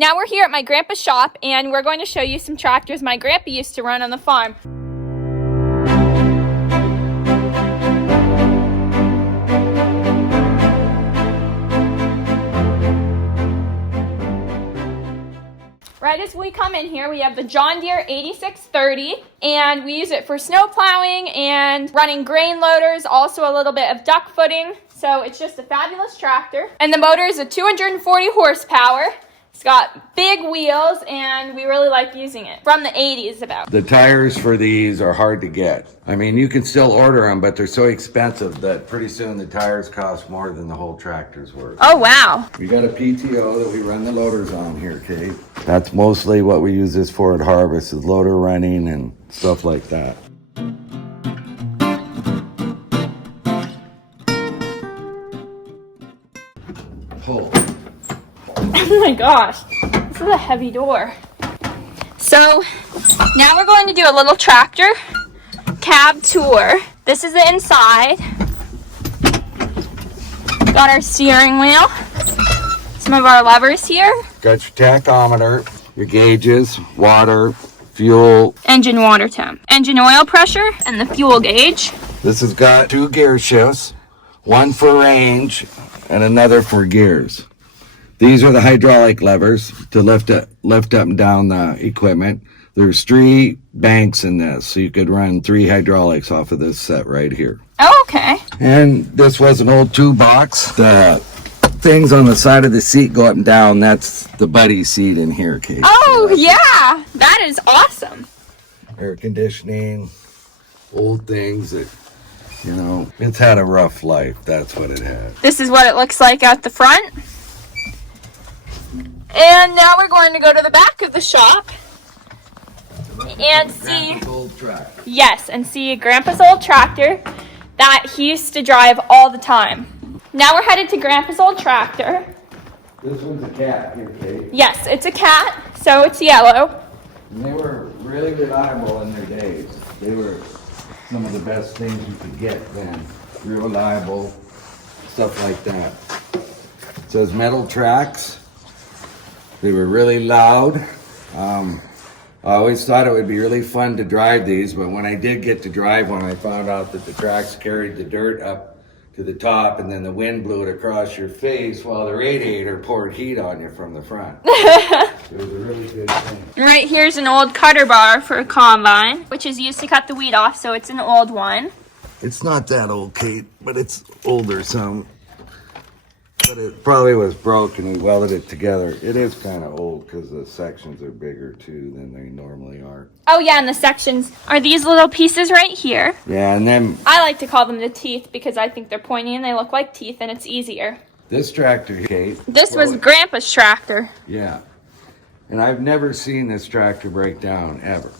Now we're here at my grandpa's shop, and we're going to show you some tractors my grandpa used to run on the farm. Right as we come in here, we have the John Deere 8630, and we use it for snow plowing and running grain loaders, also a little bit of duck footing. So it's just a fabulous tractor. And the motor is a 240 horsepower. It's got big wheels, and we really like using it. From the 80s about. The tires for these are hard to get. I mean, you can still order them, but they're so expensive that pretty soon the tires cost more than the whole tractor's worth. Oh, wow. We got a PTO that we run the loaders on here, Kate. That's mostly what we use this for at harvest, is loader running and stuff like that. Pull. Oh my gosh, this is a heavy door. So now we're going to do a little tractor cab tour. This is the inside. Got our steering wheel, some of our levers here. Got your tachometer, your gauges, water, fuel. Engine water temp, engine oil pressure, and the fuel gauge. This has got 2 gear shifts, one for range and another for gears. These are the hydraulic levers to lift up and down the equipment. There's 3 banks in this, so you could run 3 hydraulics off of this set right here. Oh, okay. And this was an old 2-box. The things on the side of the seat go up and down. That's the buddy seat in here, Kate. Oh, yeah. That is awesome. Air conditioning, old things that, you know, it's had a rough life. That's what it had. This is what it looks like out the front. And now we're going to go to the back of the shop and see, yes, and see Grandpa's old tractor that he used to drive all the time. Now we're headed to Grandpa's old tractor. This one's a cat here, Kate. Yes, it's a cat, so it's yellow. And they were really reliable in their days. They were some of the best things you could get then. Real reliable, stuff like that. It says metal tracks. They were really loud. I always thought it would be really fun to drive these, but when I did get to drive one, I found out that the tracks carried the dirt up to the top, and then the wind blew it across your face while the radiator poured heat on you from the front. It was a really good thing. Right here's an old cutter bar for a combine, which is used to cut the weed off, so it's an old one. It's not that old, Kate, but it's older some. But it probably was broke and we welded it together. It is kind of old because the sections are bigger too than they normally are. Oh yeah, and the sections are these little pieces right here. Yeah, and then I like to call them the teeth because I think they're pointy and they look like teeth and it's easier. this tractor, Kate. This was Grandpa's tractor. Yeah. And I've never seen this tractor break down ever.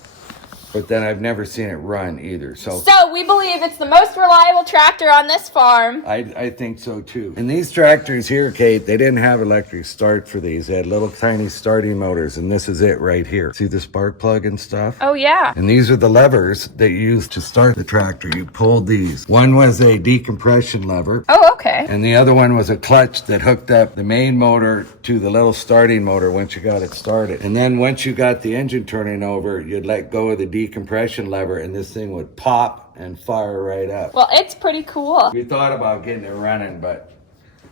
But then I've never seen it run either. So we believe it's the most reliable tractor on this farm. I think so too. And these tractors here, Kate, they didn't have electric start for these. They had little tiny starting motors, and this is it right here. See the spark plug and stuff? Oh yeah. And these are the levers that you use to start the tractor. You pulled these. One was a decompression lever. Oh, okay. And the other one was a clutch that hooked up the main motor to the little starting motor once you got it started. And then once you got the engine turning over, you'd let go of the decompression lever and this thing would pop and fire right up. Well, it's pretty cool. We thought about getting it running, but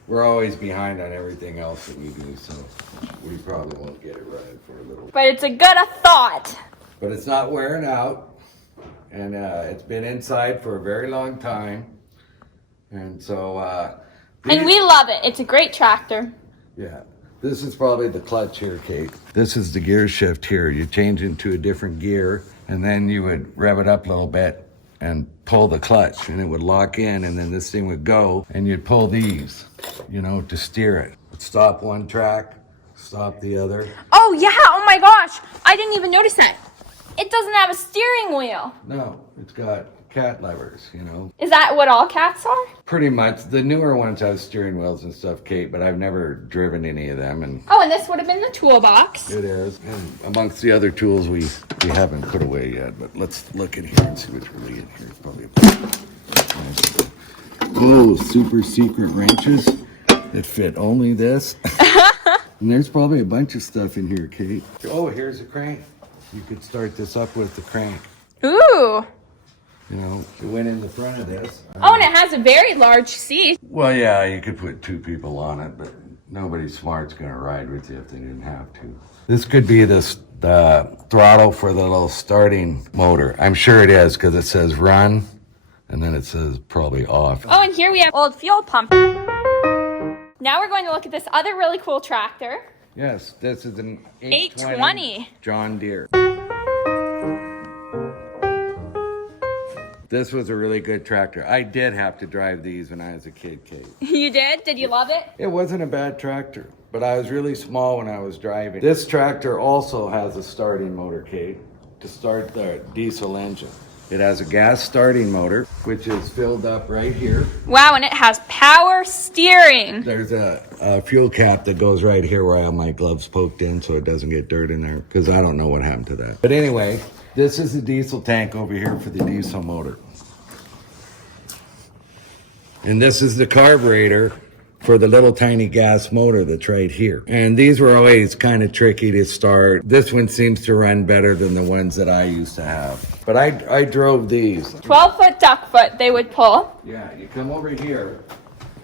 we're always behind on everything else that we do, so we probably won't get it running for a little bit. But it's a good thought. But it's not wearing out, and it's been inside for a very long time. And so And we love it. It's a great tractor. Yeah. This is probably the clutch here, Kate. This is the gear shift here. You change into a different gear, and then you would rev it up a little bit and pull the clutch, and it would lock in, and then this thing would go, and you'd pull these, you know, to steer it. Stop one track, stop the other. Oh yeah, oh my gosh. I didn't even notice that. It doesn't have a steering wheel. No, it's got cat levers, you know. Is that what all cats are? Pretty much. The newer ones have steering wheels and stuff, Kate, but I've never driven any of them. And oh, and this would have been the toolbox. it is. And amongst the other tools we haven't put away yet, but let's look in here and see what's really in here. It's probably a super secret wrenches that fit only this. And there's probably a bunch of stuff in here, Kate. Oh, here's a crank. You could start this up with the crank. Ooh. You know, it went in the front of this. Oh, and it has a very large seat. Well, yeah, you could put 2 people on it, but nobody smart's going to ride with you if they didn't have to. This could be the throttle for the little starting motor. I'm sure it is because it says run, and then it says probably off. Oh, and here we have old fuel pump. Now we're going to look at this other really cool tractor. Yes, this is an 820 John Deere. This was a really good tractor. I did have to drive these when I was a kid, Kate. You did? Did you love it? It wasn't a bad tractor, but I was really small when I was driving. This tractor also has a starting motor, Kate, to start the diesel engine. It has a gas starting motor, which is filled up right here. Wow, and it has power steering. There's a fuel cap that goes right here where I have my gloves poked in so it doesn't get dirt in there, because I don't know what happened to that. But anyway, this is the diesel tank over here for the diesel motor. And this is the carburetor for the little tiny gas motor that's right here. And these were always kind of tricky to start. This one seems to run better than the ones that I used to have. But I drove these. 12-foot duck foot they would pull. Yeah, you come over here.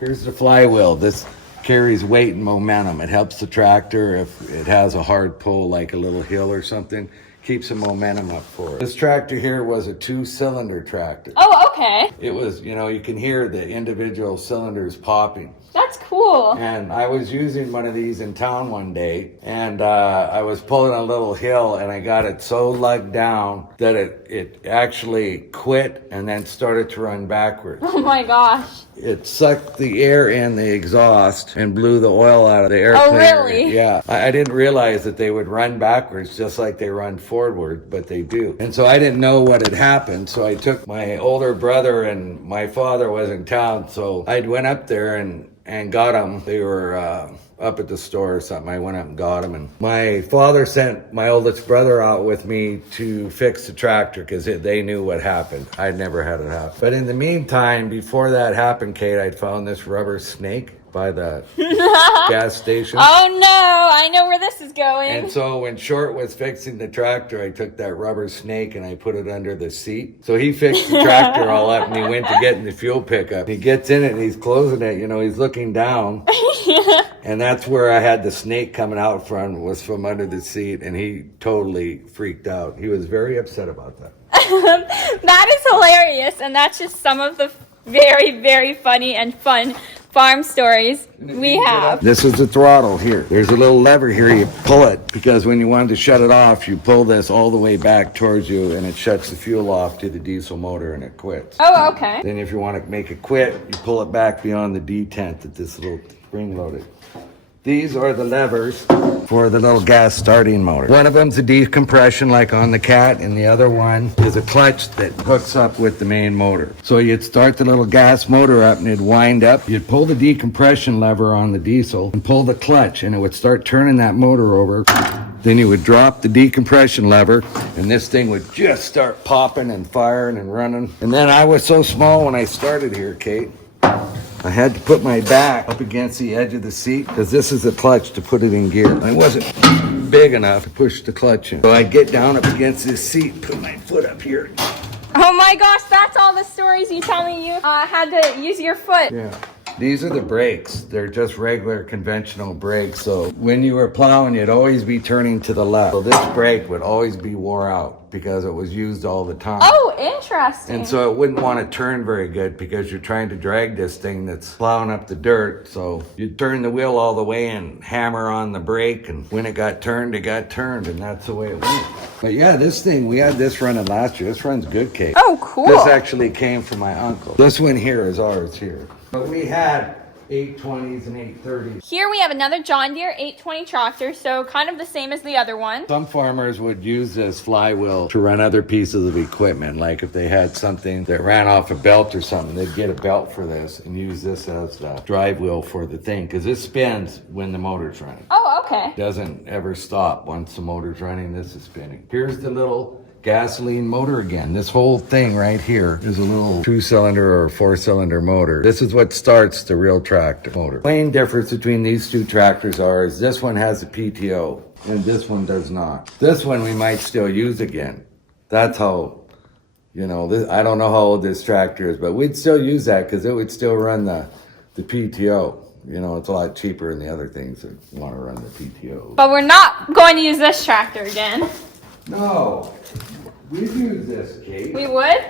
Here's the flywheel. This carries weight and momentum. It helps the tractor if it has a hard pull like a little hill or something. Keeps the momentum up for it. This tractor here was a 2-cylinder tractor. Oh, okay. It was, you know, you can hear the individual cylinders popping. That's cool. And I was using one of these in town one day, and I was pulling a little hill, and I got it so lugged down that it actually quit and then started to run backwards. Oh my gosh. It sucked the air in the exhaust and blew the oil out of the air Oh, cleaner. really? Yeah. I didn't realize that they would run backwards just like they run forward, but they do. And so I didn't know what had happened, so I took my older brother, and my father was in town, so I went up there and got them. They were up at the store or something. I went up and got them. And my father sent my oldest brother out with me to fix the tractor because they knew what happened. I'd never had it happen. But in the meantime, before that happened, Kate, I'd found this rubber snake by the gas station. Oh no, I know where this is going. And so when Short was fixing the tractor, I took that rubber snake and I put it under the seat. So he fixed the tractor all up, and he went to get in the fuel pickup. He gets in it and he's closing it, you know, he's looking down. And that's where I had the snake coming out from, was from under the seat, and he totally freaked out. He was very upset about that. That is hilarious, and that's just some of the very, very funny and fun farm stories we have. This is the throttle here. There's a little lever here. You pull it because when you wanted to shut it off, you pull this all the way back towards you, and it shuts the fuel off to the diesel motor, and it quits. Oh, okay. Then if you want to make it quit, you pull it back beyond the detent that this little spring loaded. These are the levers for the little gas starting motor. One of them's a decompression like on the Cat, and the other one is a clutch that hooks up with the main motor. So you'd start the little gas motor up and it'd wind up. You'd pull the decompression lever on the diesel and pull the clutch, and it would start turning that motor over. Then you would drop the decompression lever, and this thing would just start popping and firing and running. And then I was so small when I started here, Kate, I had to put my back up against the edge of the seat because this is the clutch to put it in gear. I wasn't big enough to push the clutch in. So I'd get down up against this seat, put my foot up here. Oh my gosh, that's all the stories you tell me you had to use your foot. Yeah. These are the brakes. They're just regular conventional brakes. So when you were plowing, you'd always be turning to the left. So this brake would always be wore out because it was used all the time. Oh, interesting. And so it wouldn't want to turn very good because you're trying to drag this thing that's plowing up the dirt. So you'd turn the wheel all the way and hammer on the brake, and when it got turned, and that's the way it went. But yeah, this thing, we had this running last year. This runs good, Kate. Oh, cool. This actually came from my uncle. This one here is ours here. But we had 820s and 830s. Here we have another John Deere 820 tractor, so kind of the same as the other one. Some farmers would use this flywheel to run other pieces of equipment. Like if they had something that ran off a belt or something, they'd get a belt for this and use this as the drive wheel for the thing, because this spins when the motor's running. Oh, okay. Doesn't ever stop once the motor's running. This is spinning. Here's the little gasoline motor again. This whole thing right here is a little 2-cylinder or 4-cylinder motor. This is what starts the real tractor motor. The main difference between these two tractors is this one has a PTO and this one does not. This one we might still use again. That's how, you know, I don't know how old this tractor is, but we'd still use that because it would still run the PTO. You know, it's a lot cheaper than the other things that want to run the PTO. But we're not going to use this tractor again. No, we'd use this, Kate. We would?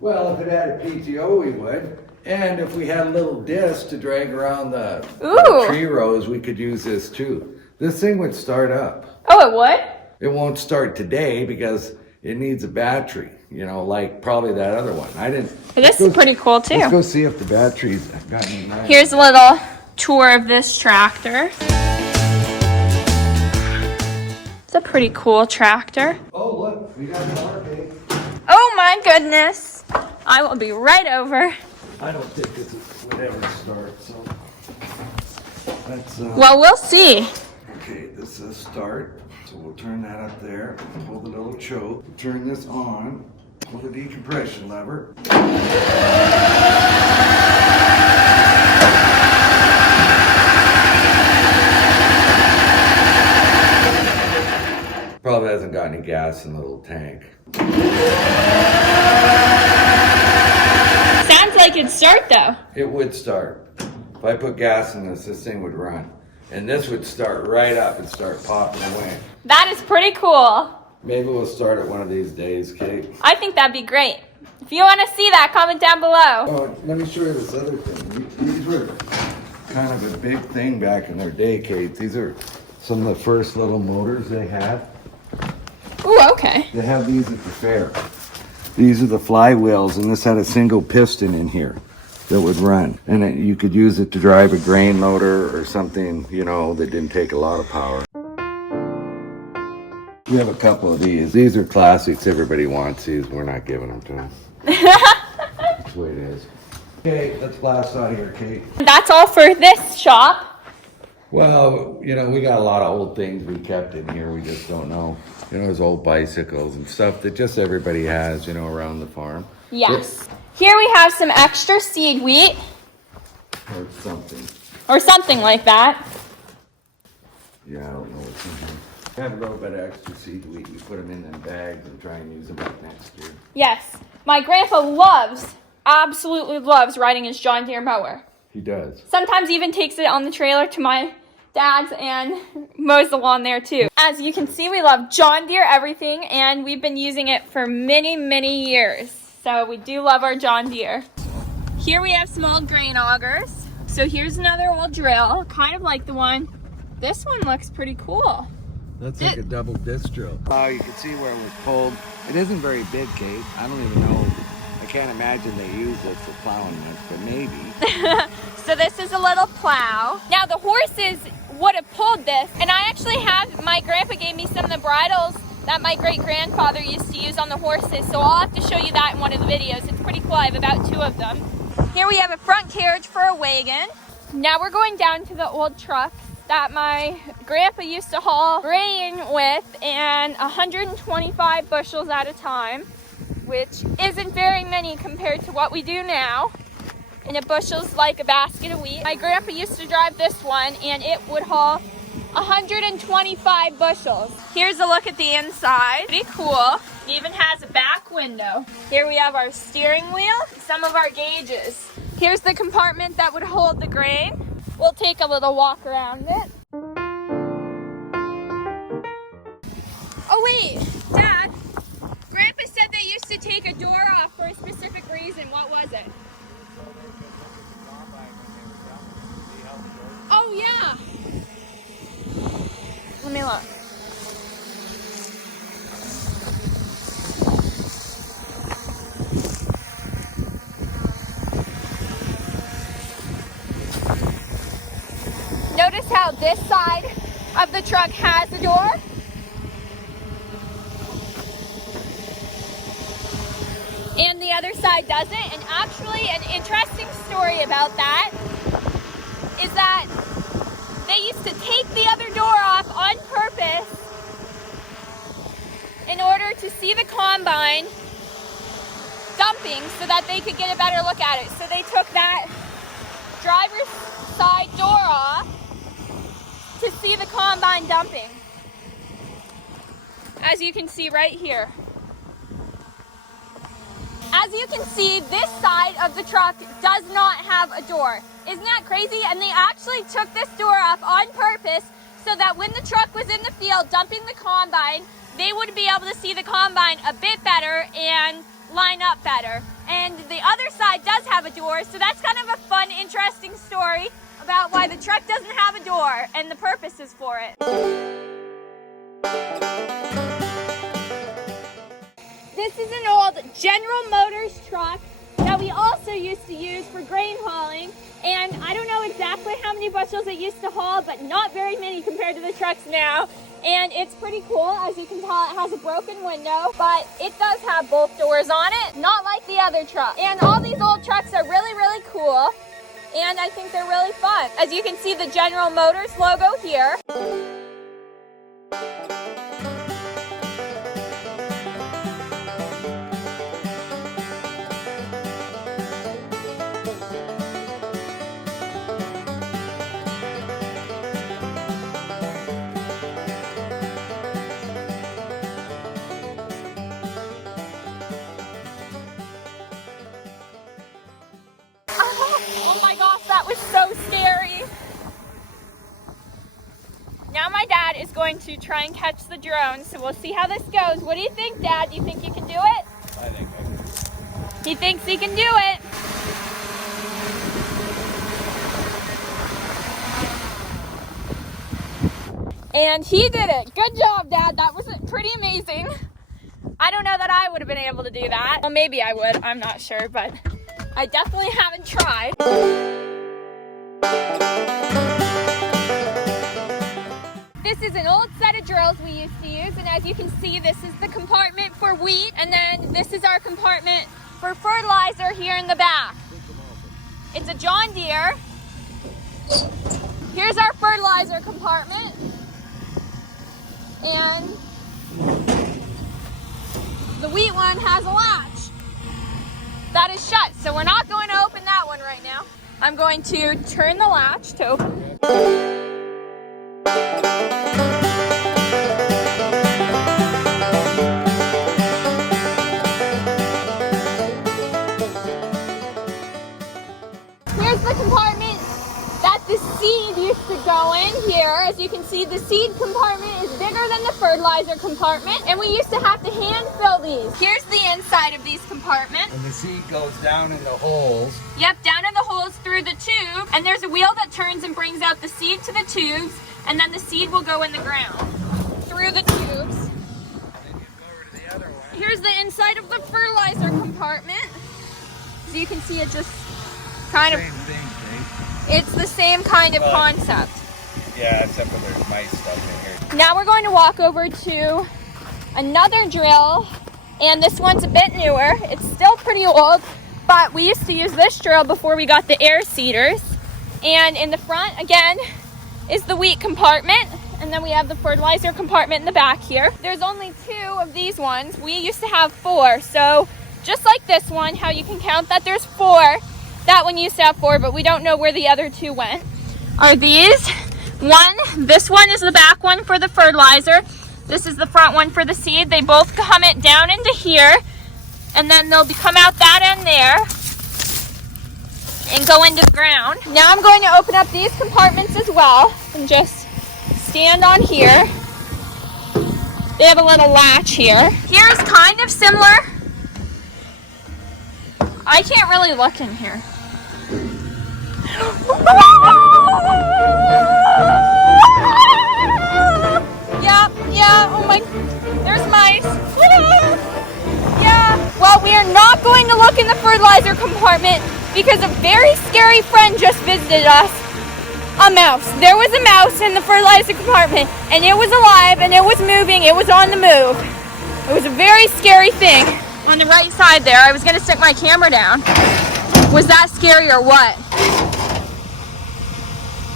Well, if it had a PTO, we would. And if we had a little disc to drag around the tree rows, we could use this too. This thing would start up. Oh, it would? It won't start today because it needs a battery, you know, like probably that other one. This is pretty cool too. Let's go see if the battery's got any mileage. Here's a little tour of this tractor. It's a pretty cool tractor. Oh, look, we got more, Kate. Oh my goodness. I will be right over. I don't think this would ever start, so that's Well, we'll see. okay, this is start. So we'll turn that up there, pull the little choke, turn this on, pull the decompression lever. Probably hasn't got any gas in the little tank. Sounds like it'd start though. It would start. If I put gas in this thing would run. And this would start right up and start popping away. That is pretty cool. Maybe we'll start it one of these days, Kate. I think that'd be great. If you want to see that, comment down below. Oh, let me show you this other thing. These were kind of a big thing back in their day, Kate. These are some of the first little motors they had. Ooh, okay. They have these at the fair. These are the flywheels, and this had a single piston in here that would run. And you could use it to drive a grain loader or something, you know, that didn't take a lot of power. We have a couple of these. These are classics. Everybody wants these. We're not giving them to them. That's the way it is. Okay, let's blast out of here, Kate. That's all for this shop. Well, you know, we got a lot of old things we kept in here. We just don't know. You know, there's old bicycles and stuff that just everybody has, you know, around the farm. Yes. Here we have some extra seed wheat. Or something. Or something like that. Yeah, I don't know what's in here. We have a little bit of extra seed wheat. We put them in them bags and try and use them up next year. Yes. My grandpa absolutely loves riding his John Deere mower. He does. Sometimes even takes it on the trailer to my dad's and mows the lawn there too. As you can see, we love John Deere everything, and we've been using it for many, many years. So we do love our John Deere. Here we have some old grain augers. So here's another old drill, kind of like the one. This one looks pretty cool. That's like a double disc drill. Oh, you can see where it was pulled. It isn't very big, Kate. I don't even know. I can't imagine they use it for plowing this, but maybe. So this is a little plow. Now the horses would have pulled this, and I actually have, my grandpa gave me some of the bridles that my great-grandfather used to use on the horses, so I'll have to show you that in one of the videos. It's pretty cool. I have about 2 of them. Here we have a front carriage for a wagon. Now we're going down to the old trucks that my grandpa used to haul grain with, and 125 bushels at a time, which isn't very many compared to what we do now. And a bushel's like a basket of wheat. My grandpa used to drive this one, and it would haul 125 bushels. Here's a look at the inside. Pretty cool. It even has a back window. Here we have our steering wheel, some of our gauges. Here's the compartment that would hold the grain. We'll take a little walk around it. Oh wait, Dad, Grandpa said they used to take a door off for a specific reason. What was it? Oh yeah. Let me look. Notice how this side of the truck has a door? And the other side doesn't. And actually, an interesting story about that is that they used to take the other door off on purpose in order to to see the combine dumping so that they could get a better look at it. So they took that driver's side door off to see the combine dumping. As you can see right here. As you can see, this side of the truck does not have a door. Isn't that crazy? And they actually took this door off on purpose so that when the truck was in the field dumping the combine, they would be able to see the combine a bit better and line up better. And the other side does have a door, so that's kind of a fun, interesting story about why the truck doesn't have a door and the purposes for it. This is an old General Motors truck that we also used to use for grain hauling. And I don't know exactly how many bushels it used to haul, but not very many compared to the trucks now. And it's pretty cool. As you can tell, it has a broken window, but it does have both doors on it, not like the other truck. And all these old trucks are really, really cool. And I think they're really fun. As you can see, the General Motors logo here. Oh my gosh, that was so scary. Now my dad is going to try and catch the drone, so we'll see how this goes. What do you think, Dad? Do you think you can do it? I think I can. He thinks he can do it. And he did it. Good job, Dad. That was pretty amazing. I don't know that I would have been able to do that. Well, maybe I would. I'm not sure, but I definitely haven't tried. This is an old set of drills we used to use, and as you can see, this is the compartment for wheat, and then this is our compartment for fertilizer here in the back. It's a John Deere. Here's our fertilizer compartment, and the wheat one has a latch that is shut, so we're not going to open that one right now. I'm going to turn the latch to open. Here's the compartment that the seed used to go in here. As you can see, the seed compartment is bigger than the fertilizer compartment, and we used to have to hand fill these. Here's the inside of these compartments. And the seed goes down in the holes. Yep, down in the holes through the tube, and there's a wheel that turns and brings out the seed to the tubes, and then the seed will go in the ground through the tubes. And then you go over to the other one. Here's the inside of the fertilizer compartment. So you can see it just kind of, Same thing, Dave. it's the same kind of concept. Yeah, except for there's mice stuff in here. Now we're going to walk over to another drill, and this one's a bit newer. It's still pretty old, but we used to use this drill before we got the air seeders. And in the front, again, is the wheat compartment, and then we have the fertilizer compartment in the back here. There's only 2 of these ones. We used to have 4, so just like this one, how you can count that there's 4, that one used to have 4, but we don't know where the other 2 went, are these. This one is the back one for the fertilizer. This is the front one for the seed. They both come it down into here, and then they'll come out that end there and go into the ground. Now I'm going to open up these compartments as well and just stand on here. They have a little latch here. Here's kind of similar. I can't really look in here. Yeah, oh my, there's mice. Yeah, well, we are not going to look in the fertilizer compartment because a very scary friend just visited us. A mouse. There was a mouse in the fertilizer compartment, and it was alive, and it was moving. It was on the move. It was a very scary thing. On the right side there, I was going to stick my camera down. Was that scary or what?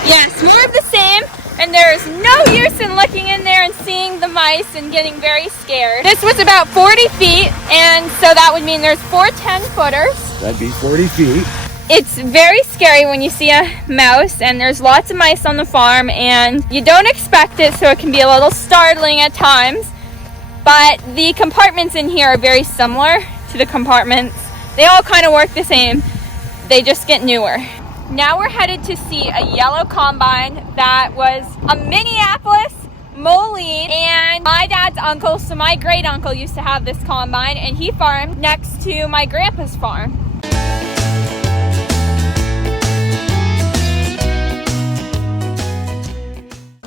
Yes, more of the same, and there's no use in looking in there and seeing the of mice and getting very scared. This was about 40 feet, and so that would mean there's 4 10-footers. That'd be 40 feet. It's very scary when you see a mouse, and there's lots of mice on the farm, and you don't expect it, so it can be a little startling at times. But the compartments in here are very similar to the compartments. They all kind of work the same. They just get newer. Now we're headed to see a yellow combine that was a Minneapolis Moline, and my dad's uncle, so my great uncle, used to have this combine, and he farmed next to my grandpa's farm.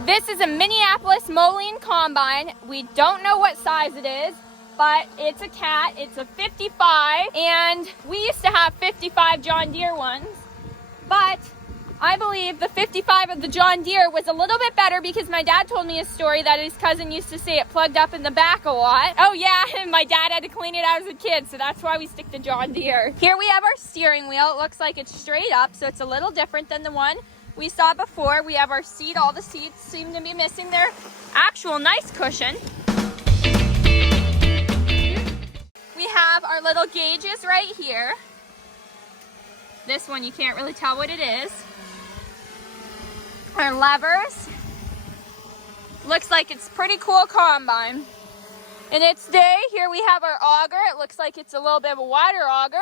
This is a Minneapolis Moline combine. We don't know what size it is, but it's a cat. It's a 55, and we used to have 55 John Deere ones, but I believe the 55 of the John Deere was a little bit better because my dad told me a story that his cousin used to say it plugged up in the back a lot. Oh yeah, and my dad had to clean it out as a kid, so that's why we stick to John Deere. Here we have our steering wheel. It looks like it's straight up, so it's a little different than the one we saw before. We have our seat. All the seats seem to be missing their actual nice cushion. We have our little gauges right here. This one you can't really tell what it is. Our levers. Looks like it's pretty cool combine. In its day, here we have our auger. It looks like it's a little bit of a wider auger.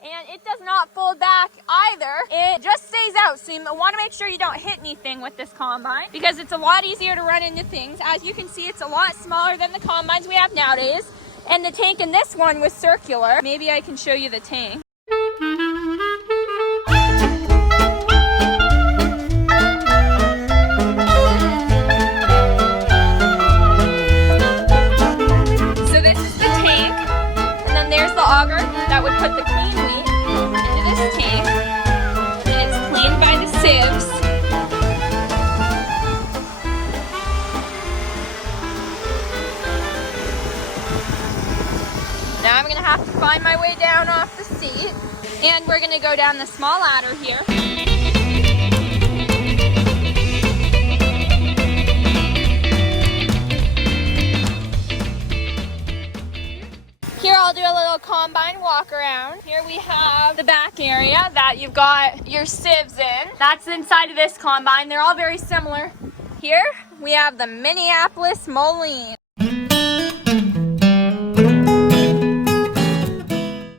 And it does not fold back either. It just stays out, so you want to make sure you don't hit anything with this combine because it's a lot easier to run into things. As you can see, it's a lot smaller than the combines we have nowadays. And the tank in this one was circular. Maybe I can show you the tank. So this is the tank, and then there's the auger that would put the clean wheat into this tank, and it's cleaned by the sieves. Now I'm gonna have to find my way down off the seat, and we're gonna go down the small ladder here. Here I'll do a little combine walk around. Here we have the back area that you've got your sieves in. That's inside of this combine. They're all very similar. Here we have the Minneapolis Moline.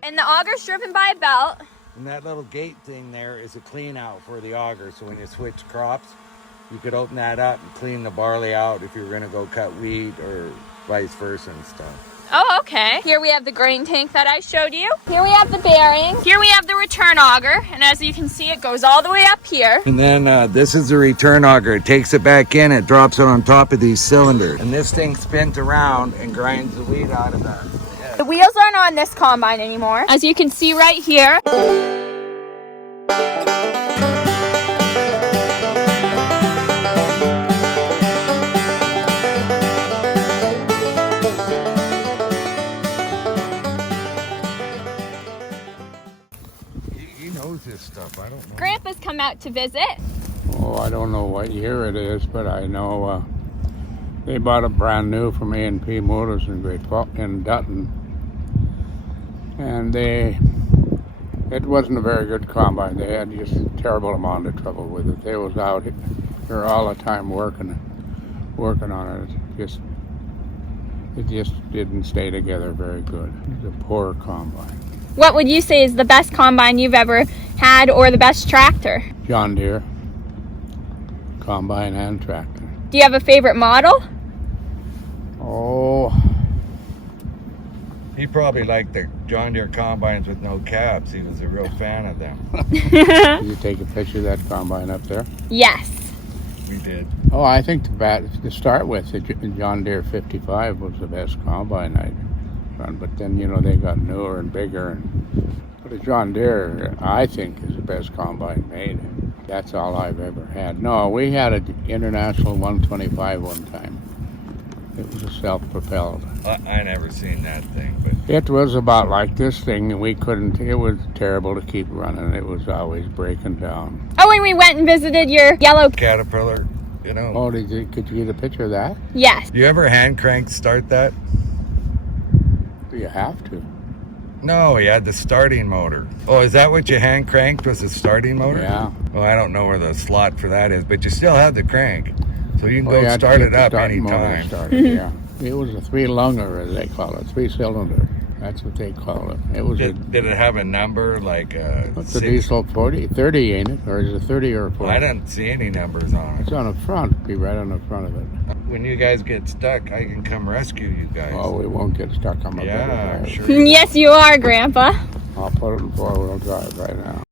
And the auger's driven by a belt. And that little gate thing there is a clean out for the auger. So when you switch crops, you could open that up and clean the barley out if you were gonna go cut wheat or vice versa and stuff. Oh, okay. Here we have the grain tank that I showed you. Here we have the bearings. Here we have the return auger. And as you can see, it goes all the way up here. And then this is the return auger. It takes it back in, it drops it on top of these cylinders. And this thing spins around and grinds the wheat out of that. Yeah. The wheels aren't on this combine anymore. As you can see right here. This stuff, I don't know. Grandpa's come out to visit. Oh, I don't know what year it is, but I know they bought it brand new from A&P Motors in Dutton, and it wasn't a very good combine. They had just a terrible amount of trouble with it. They was out here all the time working on it. It just didn't stay together very good. It was a poor combine. What would you say is the best combine you've ever had, or the best tractor? John Deere combine and tractor. Do you have a favorite model? Oh, He probably liked the John Deere combines with no cabs. He was a real fan of them. did you take a picture of that combine up there? Yes. We did. Oh, I think to start with, the John Deere 55 was the best combine I'd run. But then, they got newer and bigger. But a John Deere, I think, is the best combine made. That's all I've ever had. No, we had an International 125 one time. It was a self-propelled. I never seen that thing, but It was about like this thing, and it was terrible to keep running. It was always breaking down. Oh, and we went and visited your yellow Caterpillar. you know. Oh, could you get a picture of that? Yes. You ever hand crank start that? You have to. No, he had the starting motor. Oh, is that what you hand cranked, was the starting motor? Yeah. Well, I don't know where the slot for that is, but you still have the crank. So you can Oh, go you had to start get it the up starting motor anytime. started, yeah. It was a 3-lunger, as they call it, 3-cylinder. That's what they call it. It was Did it have a number like what's the diesel 30, ain't it? Or is it 30 or 40? I didn't see any numbers on It's it. on the front. Be right on the front of it. When you guys get stuck, I can come rescue you guys. Oh, we won't get stuck on my yeah, better I'm drive. sure. Yes, you are, Grandpa. I'll put it in 4-wheel drive right now.